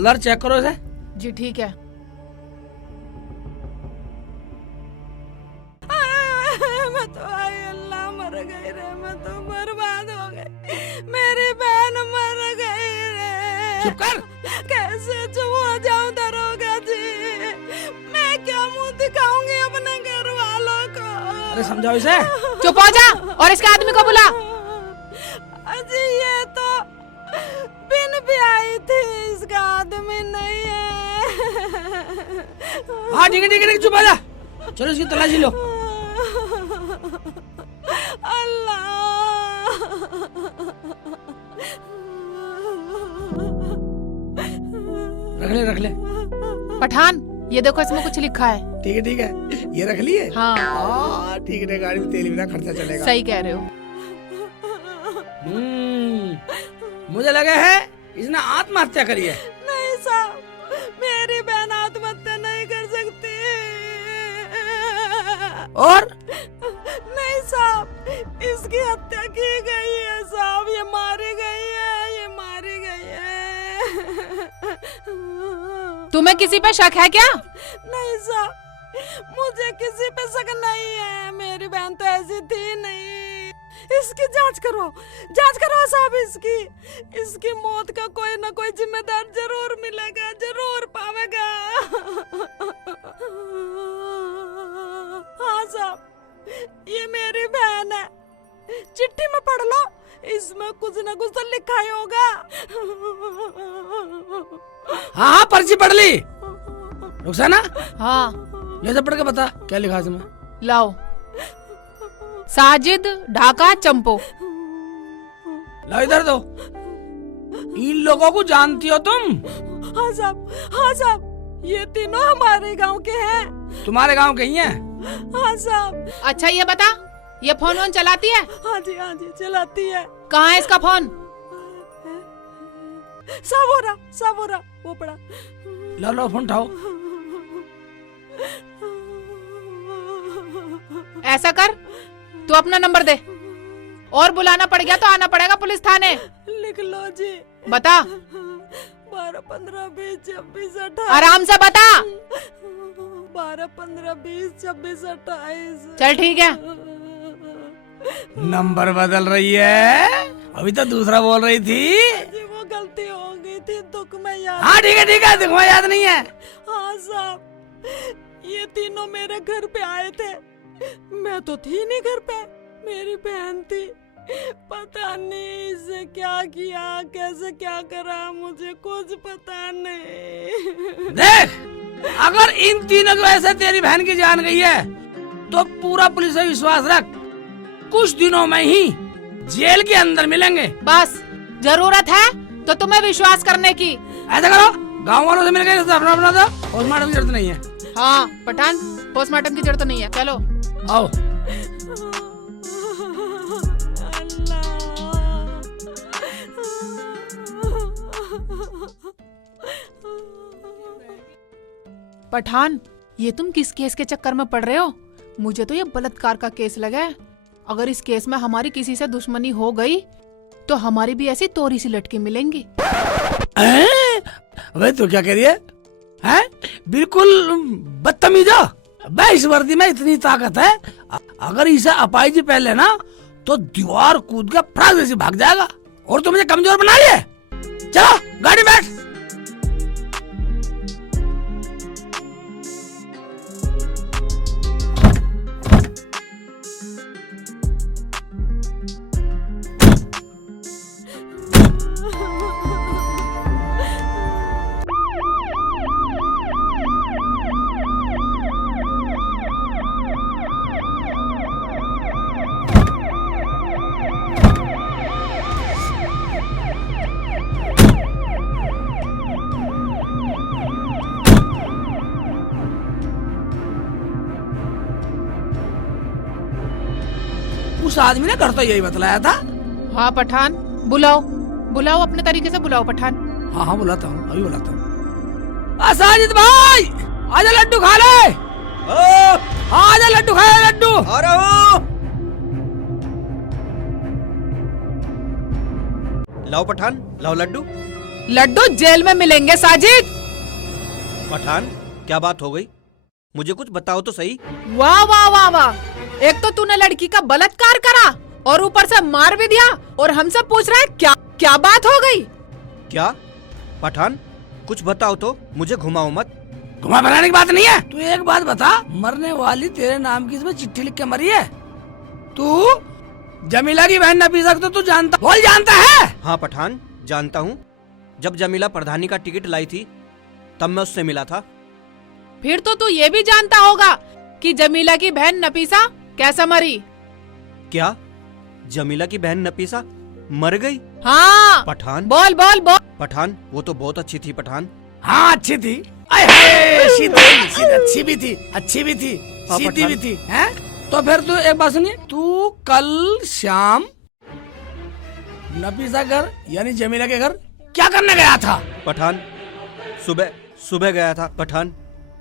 हवलदार check करो इसे। जी ठीक है। मैं तो आई अल्लाह मर गई रे, मैं तो बर्बाद हो गई, मेरी बहन मर गई रे। चुप कर। कैसे चुप हो जाऊं दरोगा जी, मैं क्या मुंह दिखाऊंगी अपने घर वालों को। अरे समझाओ इसे। चुप हो जा और इसके आदमी को बुला। अजी ये तो बिन भी आई थी, इसका आदमी नहीं है। हाँ ठीक है ठीक है, चुप हो जा। चलो इसकी तलाशी लो। अल्लाह। रख ले। पठान ये देखो इसमें कुछ लिखा है। ठीक है, ये रख लिए। हाँ ठीक है, गाड़ी में तेल बिना खर्चा चलेगा। सही कह रहे हो। मुझे लगा है इसने आत्महत्या करी है। नहीं साहब, मेरी बहन आत्महत्या नहीं कर सकती। और नहीं साहब, इसकी हत्या की गई है साहब, ये मारी गई है, ये मारी गई है। तुम्हें किसी पे शक है क्या? नहीं साहब, मुझे किसी पे शक नहीं है, मेरी बहन तो ऐसी थी नहीं। इसकी जांच करो साहब, इसकी मौत का कोई ना कोई जिम्मेदार जरूर मिलेगा, जरूर पावेगा। हाँ साहब, ये मेरी बहन है, चिट्ठी में पढ़ लो, इसमें कुछ ना कुछ तो लिखा ही होगा। हाँ पर्ची पढ़ ली रुखसाना। हाँ जैसे पढ़ के बता क्या लिखा है इसमें। लाओ। साजिद ढाका चंपो। लो इधर दो। इन लोगों को जानती हो तुम? हाँ साहब, ये तीनों हमारे गांव के हैं। तुम्हारे गांव के ही हैं? हाँ साहब। अच्छा ये बता, ये फोन वोन चलाती है? हाँ जी चलाती है। कहाँ है इसका फोन? साबोरा वो पड़ा। लो फोन उठाओ। ऐसा कर, तू अपना नंबर दे, और बुलाना पड़ गया तो आना पड़ेगा पुलिस थाने। लिख लो जी। बता। 12 15 20 26 28। आराम से बता। 12 15 20 26 28। चल ठीक है। नंबर बदल रही है, अभी तो दूसरा बोल रही थी। जी वो गलती हो गई थी, दुख में याद। हाँ ठीक है, दुख में याद नहीं है। हाँ साहब, ये तीनों मेरे घर पे आए थे, मैं तो थी नहीं घर पे, मेरी बहन थी। पता नहीं इसे क्या किया, कैसे क्या करा, मुझे कुछ पता नहीं। देख, अगर इन तीनों की वजह से तेरी बहन की जान गई है तो पूरा पुलिस पे विश्वास रख, कुछ दिनों में ही जेल के अंदर मिलेंगे। बस जरूरत है तो तुम्हें विश्वास करने की। ऐसा करो, गांव वालों से मिलकर अपना दो, पोस्टमार्टम की जरूरत नहीं है। हाँ पठान, पोस्टमार्टम की जरूरत नहीं है, चलो आओ। पठान, ये तुम किस केस के चक्कर में पड़ रहे हो? मुझे तो ये बलात्कार का केस लगा है। अगर इस केस में हमारी किसी से दुश्मनी हो गई तो हमारी भी ऐसी तोरी सी लटकी मिलेंगी। अबे तो क्या कह रही है? हैं? बिल्कुल बदतमीजा। इस वर्दी में इतनी ताकत है, अगर इसे अपाई जी पहले ना तो दीवार कूद के फटाक से भाग जाएगा। और तुम मुझे कमजोर बना लिए। चलो गाड़ी बैठ। उस आदमी ने घर तो यही बतलाया था। हाँ पठान, बुलाओ अपने तरीके से बुलाओ पठान। हाँ बुलाता हूँ, अभी बुलाता हूँ। साजिद भाई आजा, लड्डू खा ले। आजा लड्डू खा ले, लड्डू आ रहा हूँ। लाओ पठान, लाओ लड्डू। लड्डू जेल में मिलेंगे साजिद। पठान, क्या बात हो गई? मुझे कुछ बताओ तो सही। वाह वाह वाह वाह, एक तो तूने लड़की का बलात्कार करा और ऊपर से मार भी दिया और हमसे पूछ रहा है क्या क्या बात हो गई? क्या? पठान, कुछ बताओ तो, मुझे घुमाओ मत। घुमा बनाने की बात नहीं है। तू एक बात बता, मरने वाली तेरे नाम की इसमें चिट्ठी लिख के मरी है। तू जमीला की बहन नफीसा को तो तू जानता, बोल जानता है? हाँ पठान, जानता हूँ। जब जमीला प्रधानी का टिकट लाई थी तब मैं उससे मिला था। फिर तो तू ये भी जानता होगा कि जमीला की बहन नफीसा कैसे मरी? क्या जमीला की बहन नफीसा मर गई? हाँ पठान, बोल बोल बोल। पठान, वो तो बहुत अच्छी थी पठान। हाँ अच्छी थी, सीधी अच्छी भी थी, अच्छी भी थी, हाँ, सीधी भी पठान। थी, हैं? तो फिर तू एक बात सुनिए, तू कल शाम नफीसा घर यानी जमीला के घर क्या करने गया था? पठान, सुबह सुबह गया था पठान।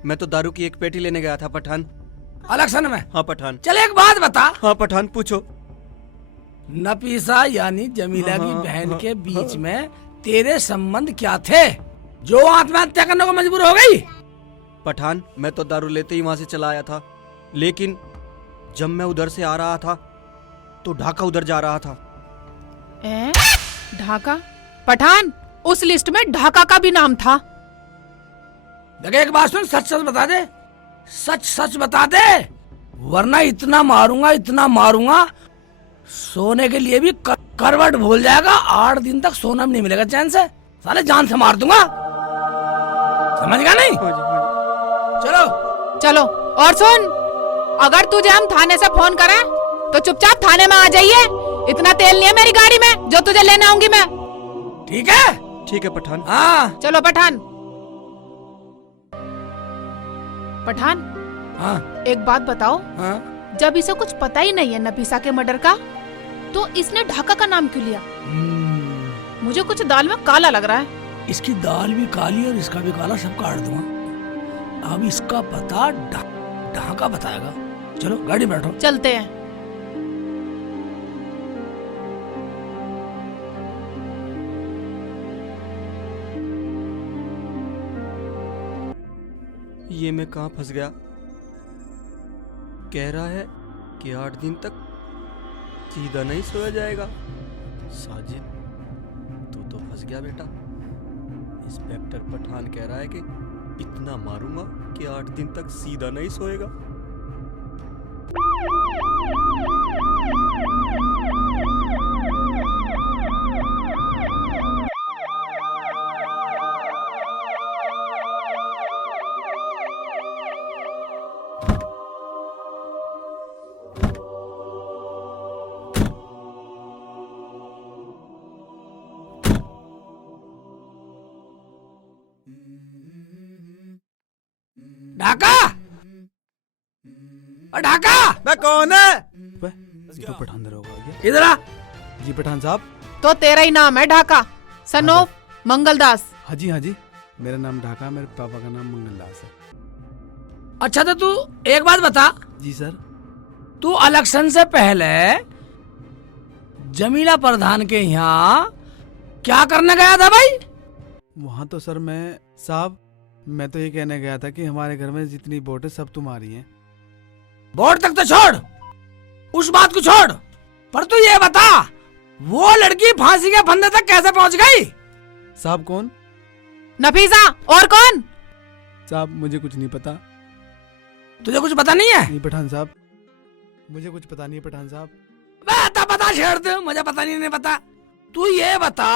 मैं तो दारू की एक पेटी लेने गया था पठान। इलेक्शन में? हाँ पठान। चल एक बात बता, हाँ पठान, पूछो। नफीसा यानी जमीला की हाँ, बहन हाँ, के बीच हाँ। में तेरे संबंध क्या थे जो आत्महत्या करने को मजबूर हो गई? पठान, मैं तो दारू लेते ही वहाँ से चला आया था, लेकिन जब मैं उधर से आ रहा था तो ढाका उधर जा रहा था। ढाका? पठान, उस लिस्ट में ढाका का भी नाम था। देख एक बात सुन, सच सच बता दे, सच सच बता दे, वरना इतना मारूंगा सोने के लिए भी करवट भूल जाएगा। 8 दिन तक सोना भी नहीं मिलेगा चैन से, साले जान से मार दूंगा, समझ गया नहीं? चलो चलो, और सुन, अगर तुझे हम थाने से फोन करें तो चुपचाप थाने में आ जाइए। इतना तेल नहीं है मेरी गाड़ी में जो तुझे लेने आऊंगी मैं। ठीक है? ठीक है पठान। हाँ चलो पठान। पठान, हाँ एक बात बताओ, हाँ। जब इसे कुछ पता ही नहीं है नफीसा के मर्डर का, तो इसने ढाका का नाम क्यों लिया? मुझे कुछ दाल में काला लग रहा है। इसकी दाल भी काली और इसका भी काला, सब काट दूंगा। अब इसका पता ढाका बताएगा। चलो गाड़ी में बैठो। चलते हैं। ये मैं कहाँ फंस गया? कह रहा है कि 8 दिन तक सीधा नहीं सोया जाएगा। साजिद, तू तो फंस गया बेटा। इंस्पेक्टर पठान कह रहा है कि इतना मारूंगा कि 8 दिन तक सीधा नहीं सोएगा। ढाका, ढाका, मैं कौन है? तो पठान दर होगा क्या? इधर आ। जी पठान साहब। तो तेरा ही नाम है ढाका, सन ऑफ मंगलदास। हाँ जी, मेरा नाम ढाका, मेरे पापा का नाम मंगलदास है। अच्छा तो तू एक बात बता, जी सर। तू इलेक्शन से पहले जमीला प्रधान के यहाँ क्या करने गया था भाई? वहाँ तो सर मैं तो ये कहने गया था कि हमारे घर में जितनी वोट है सब तुम्हारी हैं। वोट तक तो छोड़, उस बात को छोड़, पर तू ये बता, वो लड़की फांसी के फंदे तक कैसे पहुंच गई? साहब कौन? नफीसा, और कौन? साहब मुझे कुछ नहीं पता। तुझे कुछ पता नहीं है? नहीं पठान साहब, मुझे कुछ पता नहीं है पठान साहब। पता छेड़ दे, मुझे पता नहीं पता। तू ये बता,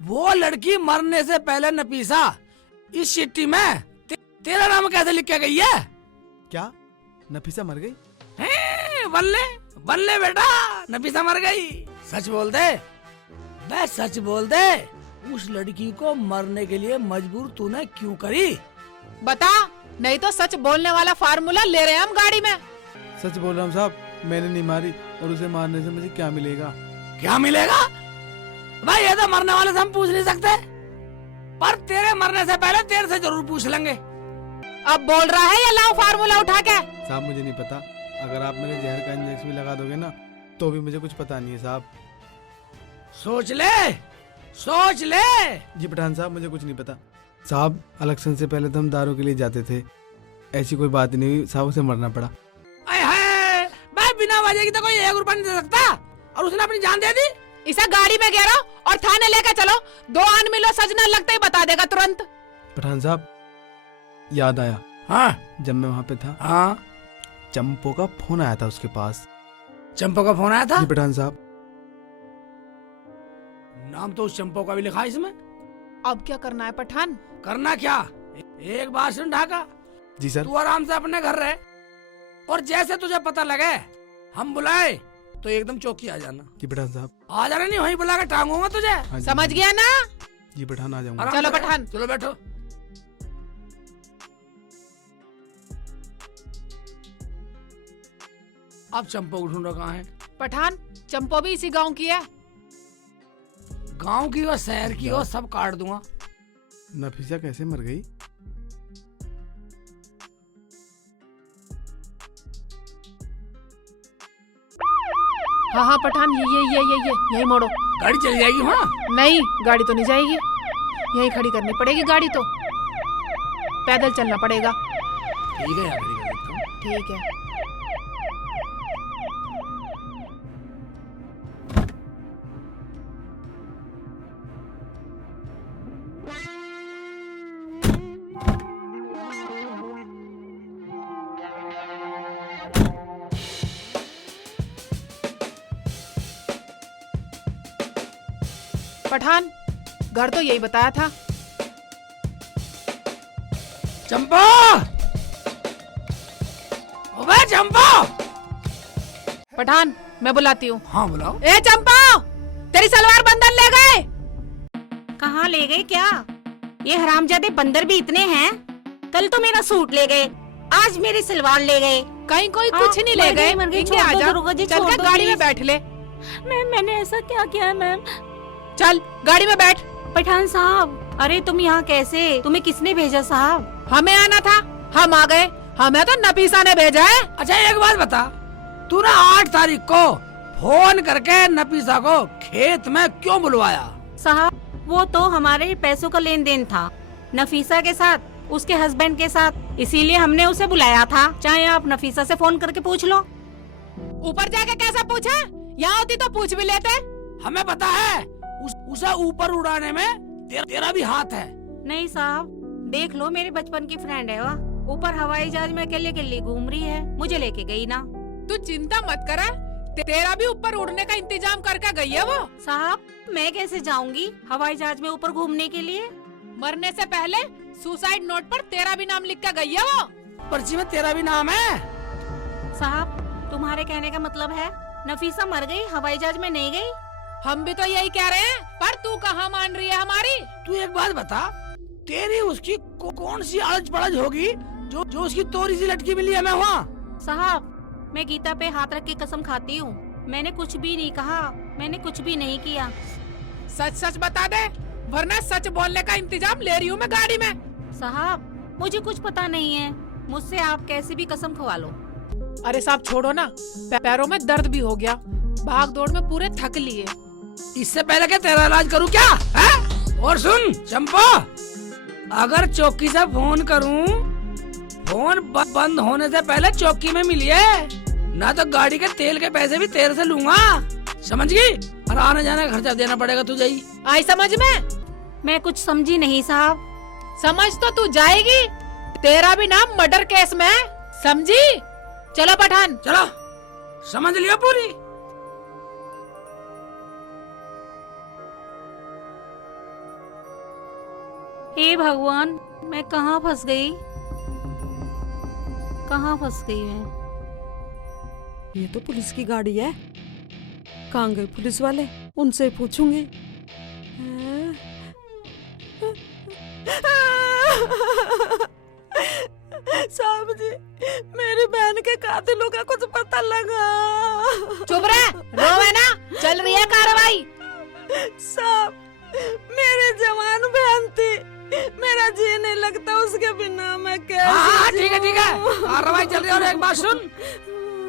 वो लड़की मरने से पहले नफीसा इस चिट्ठी में तेरा नाम कैसे लिख के गई है? क्या नफीसा मर गई? बल्ले बल्ले बेटा, नफीसा मर गई। सच बोल दे बे, सच बोल दे, उस लड़की को मरने के लिए मजबूर तूने क्यों करी? बता, नहीं तो सच बोलने वाला फार्मूला ले रहे हैं हम गाड़ी में। सच बोल रहा हूँ साहब, मैंने नहीं मारी, और उसे मारने से मुझे क्या मिलेगा? क्या मिलेगा भाई? ये तो मरने वाले से हम पूछ नहीं सकते, पर तेरे मरने से पहले तेरे से जरूर पूछ लेंगे। अब बोल रहा है या लाओ फार्मूला उठा के? साहब मुझे नहीं पता, अगर आप मेरे जहर का इंजेक्शन भी लगा दोगे ना तो भी मुझे कुछ पता नहीं है साहब। सोच ले, सोच ले। जी पठान साहब, मुझे कुछ नहीं पता साहब। इलेक्शन से पहले तो हम दारू के लिए जाते थे, ऐसी कोई बात नहीं हुई साहब, उसे मरना पड़ा। अरे है भाई, बिना वजह की तो कोई 1 रुपया नहीं दे सकता, और उसने अपनी जान दे दी। इसे गाड़ी में गिरो और थाने लेके चलो, 2 आन मिलो सजना लगते ही बता देगा तुरंत। पठान साहब याद आया, हाँ जब मैं वहाँ पे था हाँ, चंपो का फोन आया था उसके पास। चंपो का फोन आया था? जी पठान साहब। नाम तो उस चंपो का भी लिखा है इसमें। अब क्या करना है पठान? करना क्या, एक बात सुन ढाका, जी सर। तू आराम से अपने घर रहे, और जैसे तुझे पता लगे हम बुलाए तो एकदम चौकी आ जाना। जी पठान साहब। आ जाना, नहीं वहीं बुला के टांगूंगा तुझे। हाँ जी, समझ गया ना? जी पठान आ जाऊंगा। आराम चलो से पठान। चलो बैठो। अब चंपो को ढूंढो कहाँ है। पठान, चंपो भी इसी गांव की है। गांव की हो शहर की हो, सब काट दूंगा। नफीसा कैसे मर गई? हाँ हाँ पठान, ये यही मोड़ो। गाड़ी चली जाएगी हाँ। नहीं, गाड़ी तो नहीं जाएगी, यही खड़ी करनी पड़ेगी गाड़ी तो, पैदल चलना पड़ेगा। ठीक है, यहाँ खड़ी कर देता हूँ। ठीक है। पठान, घर तो यही बताया था। चंपा, ओबे चंपा। पठान, मैं बुलाती हूँ। हाँ बुलाओ। ए चंपा, तेरी सलवार बंधन ले गए। कहाँ ले गए क्या? ये हरामजादे बंदर भी इतने हैं। कल तो मेरा सूट ले गए, आज मेरी सलवार ले गए। कहीं कोई हाँ, कुछ नहीं ले गए। मर गई, इनके छोड़ दो आजा, दरोगा जी, चल छोड़ के दो गाड़ी में प्लीज। बैठ ले। मैम, मैंने ऐसा क्या किया मैम? चल गाड़ी में बैठ। पठान साहब, अरे तुम यहाँ कैसे? तुम्हें किसने भेजा साहब? हमें आना था, हम आ गए। हमें तो नफीसा ने भेजा है। अच्छा एक बात बता, तू ना 8 तारीख को फोन करके नफीसा को खेत में क्यों बुलवाया? साहब, वो तो हमारे पैसों का लेन देन था नफीसा के साथ, उसके हस्बैंड के साथ, इसीलिए हमने उसे बुलाया था। चाहे आप नफीसा से फोन करके पूछ लो। ऊपर जाके कैसे पूछे? यहाँ होती तो पूछ भी लेते। हमें पता है उसे ऊपर उड़ाने में तेरा भी हाथ है। नहीं साहब, देख लो, मेरे बचपन की फ्रेंड है वह। ऊपर हवाई जहाज में अकेले अकेले घूम रही है, मुझे लेके गई ना। तू चिंता मत कर, तेरा भी ऊपर उड़ने का इंतजाम करके गई है वो। साहब, मैं कैसे जाऊंगी हवाई जहाज में ऊपर घूमने के लिए? मरने से पहले सुसाइड नोट पर तेरा भी नाम लिख के गई है वो। पर्ची में तेरा भी नाम है। साहब, तुम्हारे कहने का मतलब है नफीसा मर गई, हवाई जहाज में नहीं गई? हम भी तो यही कह रहे हैं, पर तू कहाँ मान रही है हमारी? तू एक बात बता, तेरी उसकी कौन सी आलच पड़ज होगी जो उसकी तोरी सी लटकी मिली हमें वहाँ? साहब, मैं गीता पे हाथ रख के कसम खाती हूँ, मैंने कुछ भी नहीं कहा, मैंने कुछ भी नहीं किया। सच सच बता दे, वरना सच बोलने का इंतजाम ले रही हूँ मैं गाड़ी में। साहब, मुझे कुछ पता नहीं है, मुझसे आप कैसे भी कसम खवा लो। अरे साहब छोड़ो ना, पैरों में दर्द भी हो गया, भाग दौड़ में पूरे थक लिए। इससे पहले क्या तेरा इलाज करूँ क्या है? और सुन चंपा, अगर चौकी से फोन करूँ, फोन बंद होने से पहले चौकी में मिलिए, ना तो गाड़ी के तेल के पैसे भी तेरे से लूंगा, समझ गई? और आने जाने का खर्चा देना पड़ेगा तुझे ही। आई समझ में? मैं कुछ समझी नहीं साहब। समझ तो तू जाएगी, तेरा भी नाम मर्डर केस में है, समझी? चलो पठान। चलो, समझ लियो पूरी। हे भगवान, मैं कहाँ फंस गई, कहाँ फंस गई मैं? ये तो पुलिस की गाड़ी है, कहाँ गए पुलिस वाले? उनसे पूछूंगी। साहब जी, मेरी बहन के कातिलों का कुछ पता लगा। चुप रहे, रोवे ना, चल रही है कार्रवाई। साहब, मेरी जवान बहन थी, मेरा जी नहीं लगता उसके बिना, मैं कैसे हाँ ठीक है ठीक है, जीऊं? कार्रवाई चल रही है। और एक बात सुन,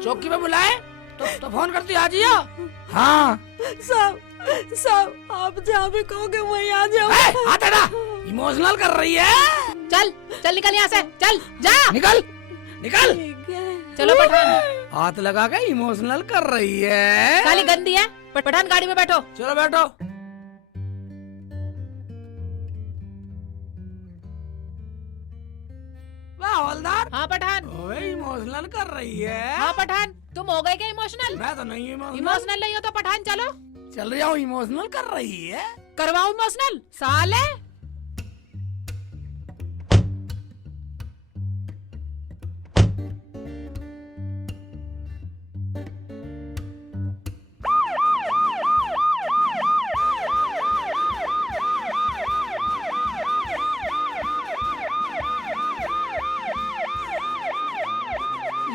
चौकी में बुलाए तो फोन करती आ जिया। हाँ साहब आप जहाँ भी कहोगे वहीं आ जाओ। आते ना, इमोशनल कर रही है। चल चल निकल यहाँ से, चल जा। निकल निकल। ठीक है। चलो पठान, हाथ लगा के इमोशनल कर रही है। साली गंदी है। पठान गाड़ी में बैठो। चलो बैठो। वाह हवलदार। हाँ पठान। ओए इमोशनल कर रही है। हाँ पठान, तुम हो गए क्या इमोशनल? मैं तो नहीं इमोशनल। इमोशनल नहीं हो तो पठान चलो। चल रही हूँ, इमोशनल कर रही है। करवाओ इमोशनल साले।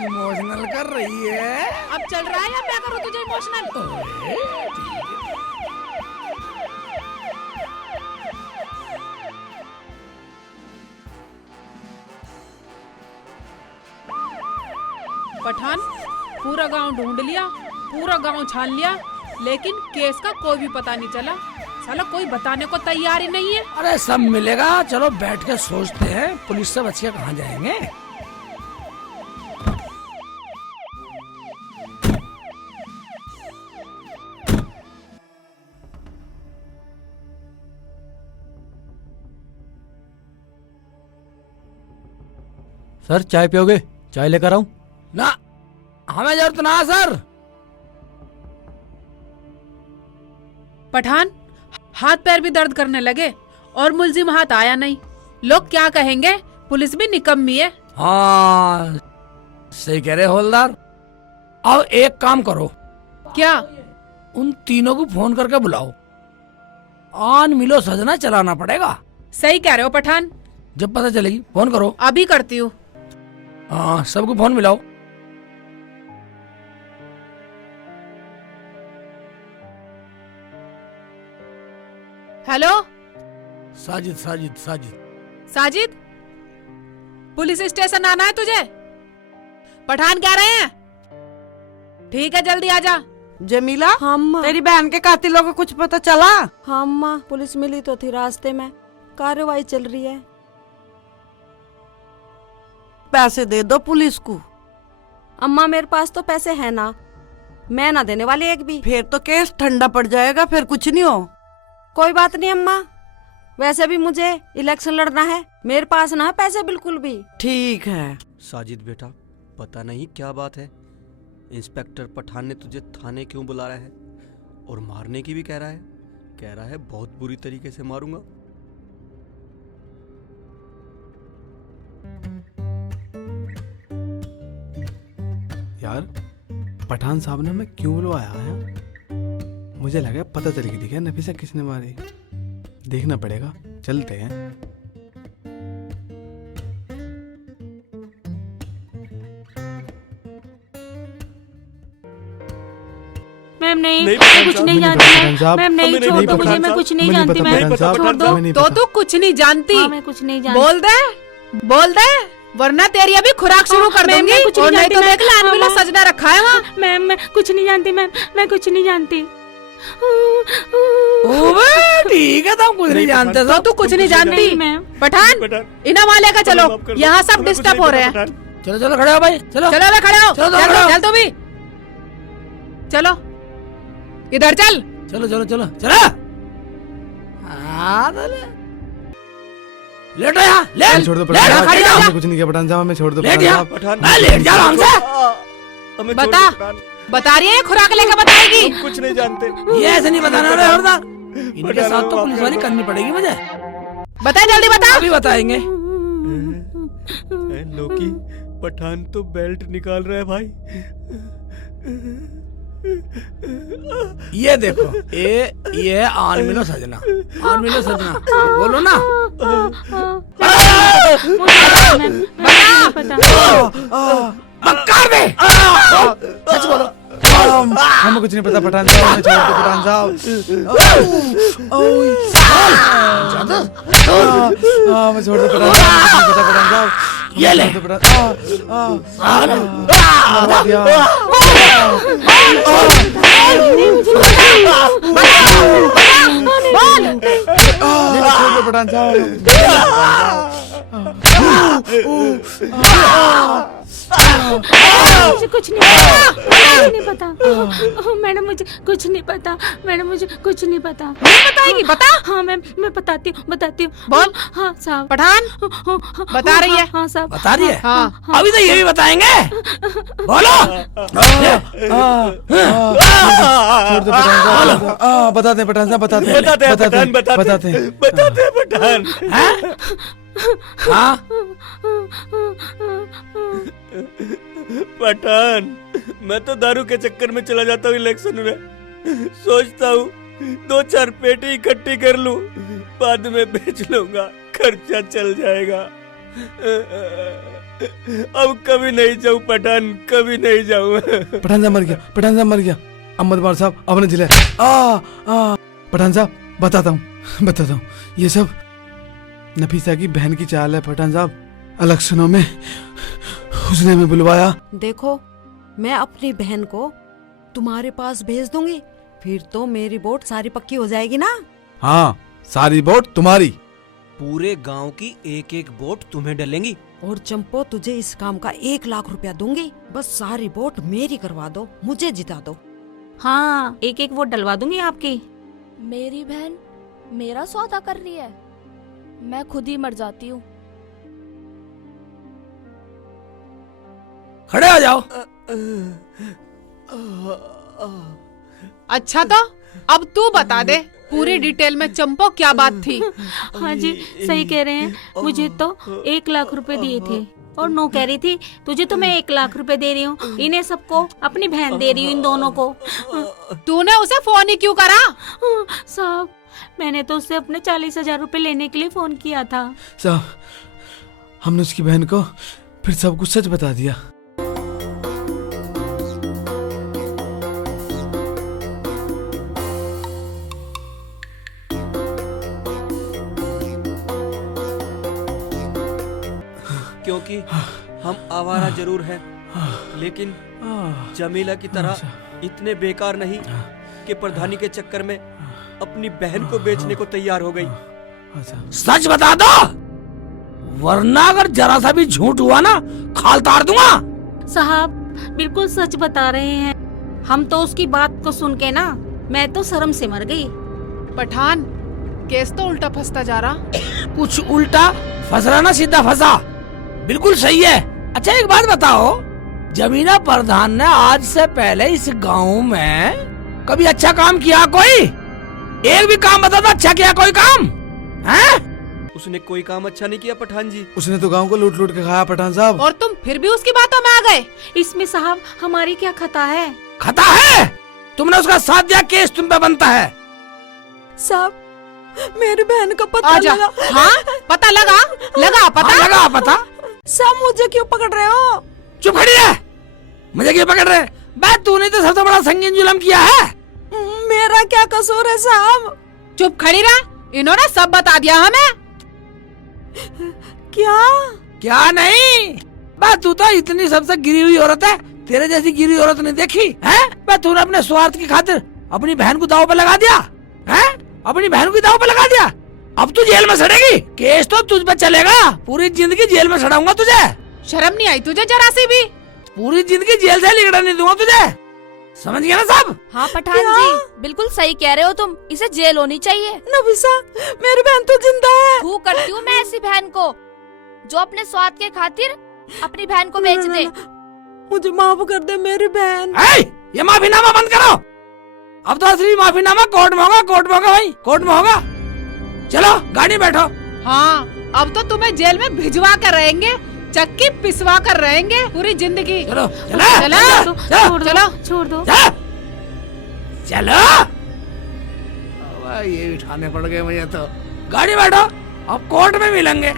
इमोशनल कर रही है। अब चल रहा है या मैं करूँ तुझे इमोशनल? ओए, ठीक है। पठान, पूरा गांव ढूंढ लिया, पूरा गांव छान लिया, लेकिन केस का कोई भी पता नहीं चला। साला कोई बताने को तैयार ही नहीं है। अरे सब मिलेगा, चलो बैठ के सोचते हैं। पुलिस से बच के कहाँ जाएंगे। सर चाय पियोगे? चाय लेकर आऊं? ना, हमें जरूरत ना है, सर। पठान, हाथ पैर भी दर्द करने लगे और मुलजिम हाथ आया नहीं। लोग क्या कहेंगे? पुलिस भी निकम्मी है। हाँ सही कह रहे हवलदार। अब एक काम करो, क्या? उन तीनों को फोन करके बुलाओ। आन मिलो सजना चलाना पड़ेगा। सही कह रहे हो पठान, जब पता चलेगी फोन करो। अभी करती हूँ। हाँ सबको फोन मिलाओ। Hello Sajid Sajid Sajid. Sajid, police station आना है तुझे। पठान कह रहे हैं। ठीक है जल्दी आजा। जमीला, हाँ अम्मा। तेरी बहन के कातिलों को कुछ पता चला? हाँ अम्मा, पुलिस मिली तो थी रास्ते में, कार्रवाई चल रही है। पैसे दे दो पुलिस को। अम्मा मेरे पास तो पैसे है ना, मैं ना देने वाली एक भी। फिर तो केस ठंडा पड़ जाएगा, फिर कुछ नहीं हो। कोई बात नहीं अम्मा, वैसे भी मुझे इलेक्शन लड़ना है, मेरे पास ना है पैसे बिल्कुल भी। ठीक है। साजिद बेटा, पता नहीं क्या बात है, इंस्पेक्टर पठान ने तुझे थाने क्यों बुला रहा है और मारने की भी कह रहा है बहुत बुरी तरीके से मारूंगा। यार पठान साहब ने हमें क्यों बुलवाया है? मुझे लगा पता चल गई थी नफीसा किसने मारी। देखना पड़ेगा, चलते हैं। मैम नहीं, नहीं, मैं कुछ नहीं जानती पठान साहब, मैम। नहीं, हमें छोड़ नहीं दो पता, मुझे, मैं कुछ नहीं जानती मुझे मैम। पता, पठान छोड़ साहब, दो। हमें नहीं तो पता। तू कुछ नहीं जानती। हाँ, मैं कुछ नहीं जानती। बोल दे, वरना तेरी अभी खुराक शुरू कर मैम, दूंगी। मैं कुछ नहीं और नहीं तो जानती, देख लान मैम। मिलो सजना रखा है वहाँ। मैम मैं कुछ नहीं जानती मैम, मैं कुछ नहीं जानती। ओए ठीक है, तुम कुछ नहीं जानते तो तो। तू कुछ नहीं जानती। नहीं मैम। पठान, इना वाले का चलो, यहाँ सब डिस्टर्ब हो रहे हैं। चलो चलो खड़े हो भाई, चलो चलो बे खड़े हो। चलो, चल खड़े हो। चल तू भी। चलो इधर चल। चलो चलो चलो चलो। हाँ तो लेटो यहाँ, लेट छोड़ दो लेट, पठान साहब, खड़ी जाओ। हमने कुछ नहीं किया पठान साहब, हमें छोड़ दो लेट पठान यहाँ। साहब। मैं लेट जा रहा हूँ हमसे। बता, बता रही है खुराक लेके बताएगी। कुछ नहीं जानते। ये ऐसे नहीं बताना रे हवलदार, इनके साथ तो पुलिस वाली करनी पड़ेगी मुझे। बता जल्दी बता। अभी बताएंगे। लोकी, पठान तो बेल्ट निकाल रहा है भाई। ये देखो, ये है आन मिलो सजना। आन मिलो सजना, बोलो ना। बक्का दे, सच बोलो। हमें कुछ नहीं पता पठान साहब, हमें छोड़ दो पठान साहब। हमें छोड़ दो पठान साहब, हमें कुछ नहीं पता पठान साहब। ये ले। छोड़ दो पठान- आ, आ, आ, आ, आ, आ, आ, आ, आ, आ, आ, आ, आ, आ, आ, आ, पठान साहब मुझे कुछ नहीं पता मैडम, मुझे कुछ नहीं पता मैडम, मुझे कुछ नहीं पता। नहीं बताएगी? बता। हाँ मैम, मैं बताती हूँ। बोल। हाँ साहब। पठान बता रही है। हाँ साहब। बता रही है? हाँ। अभी तो ये भी बताएंगे। बोलो। छोड़ दो पठान साहब, बताते हैं पठान साहब, बताते हैं पठान। हैं? हाँ? पठान, मैं तो दारू के चक्कर में चला जाता हूँ इलेक्शन में। सोचता हूँ 2-4 पेटी इकट्ठी कर लूं, बाद में बेच लूंगा, खर्चा चल जाएगा। अब कभी नहीं जाऊँ पठान, कभी नहीं जाऊँ। पठान साहब मर गया, पठान साहब मर गया। अहमद बार साहब अपने जिले पठान साहब बताता हूँ, ये सब नफीसा की बहन की चाल है पठान साहब। इलेक्शनों में उसने हमें बुलवाया। देखो, मैं अपनी बहन को तुम्हारे पास भेज दूंगी, फिर तो मेरी वोट सारी पक्की हो जाएगी ना। हाँ, सारी वोट तुम्हारी। पूरे गांव की एक वोट तुम्हें डलेंगी। और चंपो, तुझे इस काम का 1 लाख रुपया दूंगी, बस सारी वोट मेरी करवा दो, मुझे जिता दो। हाँ, एक वोट डलवा दूंगी आपकी। मेरी बहन मेरा सौदा कर रही है, मैं खुद ही मर जाती हूँ। खड़े हो जाओ। अच्छा तो अब तू बता दे पूरी डिटेल में चंपो क्या बात थी। हाँ जी, सही कह रहे हैं। मुझे तो 1 लाख रुपए दिए थे और नो कह रही थी तुझे तो मैं 1 लाख रुपए दे रही हूँ, इन्हें सबको अपनी बहन दे रही हूँ, इन दोनों को। तूने उसे फोन ही क्यों करा? साहब, मैंने तो उससे अपने 40,000 रुपए लेने के लिए फोन किया था। साहब, हमने उसकी बहन को फिर सब कुछ सच बता दिया। क्योंकि हम आवारा जरूर हैं, लेकिन जमीला की तरह इतने बेकार नहीं कि प्रधानी के चक्कर में अपनी बहन को बेचने को तैयार हो गई। सच बता दो, वरना अगर जरा सा भी झूठ हुआ ना, खाल तार दूंगा। साहब, बिल्कुल सच बता रहे हैं। हम तो उसकी बात को सुन के ना, मैं तो शर्म से मर गई। पठान, केस तो उल्टा फंसता जा रहा। कुछ उल्टा फंस रहा ना, सीधा फंसा। बिल्कुल सही है। अच्छा एक बात बताओ, जमीना प्रधान ने आज से पहले इस गांव में कभी अच्छा काम किया? कोई एक भी काम बता दो अच्छा किया कोई काम है? उसने कोई काम अच्छा नहीं किया पठान जी। उसने तो गांव को लूट लूट के खाया पठान साहब। और तुम फिर भी उसकी बातों में आ गए। इसमें साहब हमारी क्या खता है? खता है? तुमने उसका साथ दिया, केस तुम पे बनता है। साहब, मेरी बहन का पता आजा। लगा। हाँ, पता लगा पता। हाँ, लगा पता। साहब, मुझे क्यों पकड़ रहे हो? चुप खड़ी है, मुझे क्यों पकड़ रहे? बे, तूने तो सबसे बड़ा संगीन जुल्म किया है। मेरा क्या कसूर है साहब? चुप खड़ी रह, इन्होंने सब बता दिया हमें। क्या नहीं, बे तू तो इतनी सबसे गिरी हुई औरत है, तेरे जैसी गिरी औरत नहीं देखी है। बे तूने अपने स्वार्थ की खातिर अपनी बहन को दाव पे लगा दिया है, अपनी बहन को दाव पे लगा दिया। अब तू जेल में सड़ेगी, केस तो तुझ पे चलेगा, पूरी जिंदगी जेल में सड़ाऊंगा तुझे। शर्म नहीं आई तुझे जरा सी भी? पूरी जिंदगी जेल से निकलने नहीं दूंगा तुझे, समझ गया ना साहब? हाँ पठान जी, बिल्कुल सही कह रहे हो तुम, इसे जेल होनी चाहिए। नफीसा, मेरी बहन तो जिंदा है। तू करती हूँ मैं ऐसी बहन को जो अपने स्वाद के खातिर अपनी बहन को बेच दे। मुझे माफ कर दे मेरी बहन। ये माफीनामा बंद करो। अब तो असली माफीनामा कोर्ट में होगा, कोर्ट में होगा भाई, कोर्ट में होगा। चलो गाड़ी बैठो। हाँ, अब तो तुम्हें जेल में भिजवा कर रहेंगे, चक्की पिसवा कर रहेंगे पूरी जिंदगी। चलो छोड़ दो। चलो, ये उठाने पड़ गए मुझे तो। गाड़ी बैठो, अब कोर्ट में मिलेंगे।